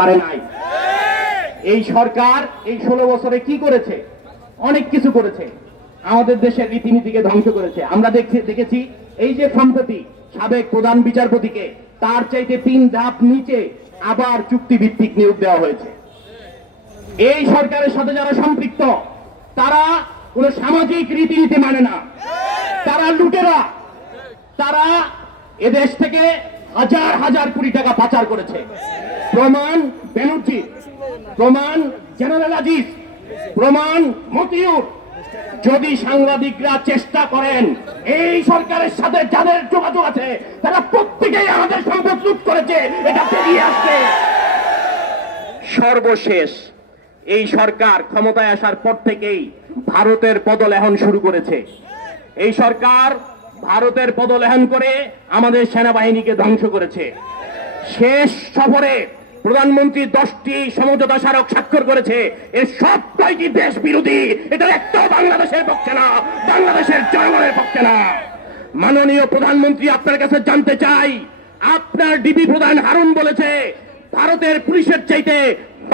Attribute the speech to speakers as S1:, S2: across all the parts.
S1: পারে নাই। এই সরকার এই ষোলো বছরে কি করেছে? অনেক কিছু করেছে। আমাদের দেশের রীতিনীতিকে ধ্বংস করেছে। আমরা দেখছি, দেখেছি, এই যে সম্প্রতি সাবেক প্রধান বিচারপতিকে তার চাইতে তিন ধাপ নিচে আবার চুক্তিভিত্তিক নিয়োগ দেওয়া হয়েছে। এই সরকারের সাথে যারা সম্পৃক্ত, তারা কোন সামাজিক রীতিনীতি মানে না। তারা লুটেরা। তারা এদেশ থেকে হাজার হাজার কোটি টাকা পাচার করেছে। প্রমাণ ব্যানার্জি প্রমাণ জেনারেল আজিজ, প্রমাণ মতিউর। যদি সাংবাদিকরা চেষ্টা করেন, এই সরকারের সাথে যাদের যোগাযোগ আছে, তারা প্রত্যেকেই আমাদের সম্পদ লুট করেছে, এটা বেরিয়ে আসছে। সর্বশেষ, এই সরকার ক্ষমতায় আসার পর থেকেই ভারতের পদলেহন শুরু করেছে। এই সরকার ভারতের পদলেহন করে আমাদের সেনাবাহিনীকে ধ্বংস করেছে। শেষ সফরে প্রধানমন্ত্রী দশটি সমঝোতা স্মারক স্বাক্ষর করেছে। এর সবটাই দেশ বিরোধী? এটা একটাও বাংলাদেশের পক্ষে না, বাংলাদেশের জনগণের পক্ষে না। মাননীয় প্রধানমন্ত্রী, আপনার কাছে জানতে চাই, আপনার ডিবি প্রধান হারুন বলেছে, ভারতের পুলিশের চাইতে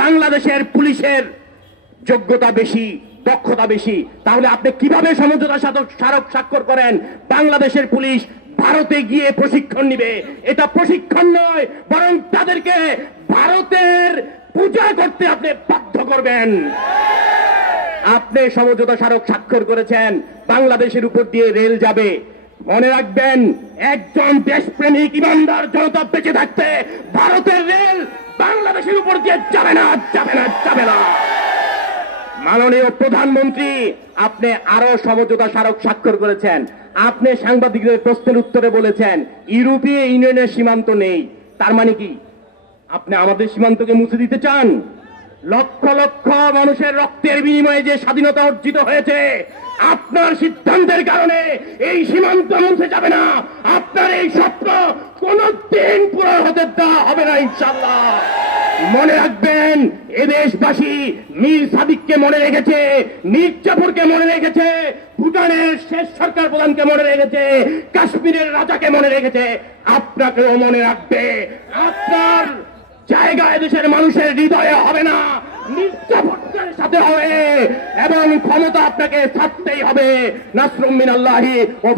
S1: বাংলাদেশের পুলিশের যোগ্যতা বেশি। দক্ষতা বেশি। তাহলে আপনি কীভাবে সমঝোতা স্মারক স্বাক্ষর করেন? বাংলাদেশের পুলিশ ভারতে গিয়ে প্রশিক্ষণ নিবে। এটা প্রশিক্ষণ নয়, বরং তাদেরকে ভারতের পূজা করতে আপনি বাধ্য করবেন। আপনি সমঝোতা স্মারক স্বাক্ষর করেছেন, বাংলাদেশের উপর দিয়ে রেল যাবে। মনে রাখবেন, একজন দেশপ্রেমিক ইমানদার জনতা বেঁচে থাকতে ভারতের রেল বাংলাদেশের উপর দিয়ে যাবে না যাবে না যাবে না। মাননীয় প্রধানমন্ত্রী, আপনি আরও সমঝোতা স্মারক স্বাক্ষর করেছেন। আপনি সাংবাদিকদের প্রশ্নের উত্তরে বলেছেন ইউরোপীয় ইউনিয়নের সীমান্ত নেই। তার মানে কি? আপনি আমাদের সীমান্তকে মুছে দিতে চান? লক্ষ লক্ষ মানুষের রক্তের বিনিময়ে যে স্বাধীনতা অর্জিত হয়েছে, আপনার সিদ্ধান্তের কারণে এই সীমান্ত মুছে যাবে না। আপনার এই স্বপ্ন কোনদিন পুরো হতে দেওয়া হবে না ইনশাল্লাহ মনে রাখবেন, এ দেশবাসী মীর সাদিককে মনে রেখেছে মীর জাফরকে মনে রেখেছে, ভুটানের শেষ সরকার প্রধানকে মনে রেখেছে, কাশ্মীরের রাজাকে মনে রেখেছে। আপনাকেও মনে রাখবে, আপনার জায়গা দেশের মানুষের হৃদয়ে হবে না মির্জাফরের সাথে হবে, এবং ক্ষমতা আপনাকে ছাড়তেই হবে। নাসরুম মিনাল্লাহি ও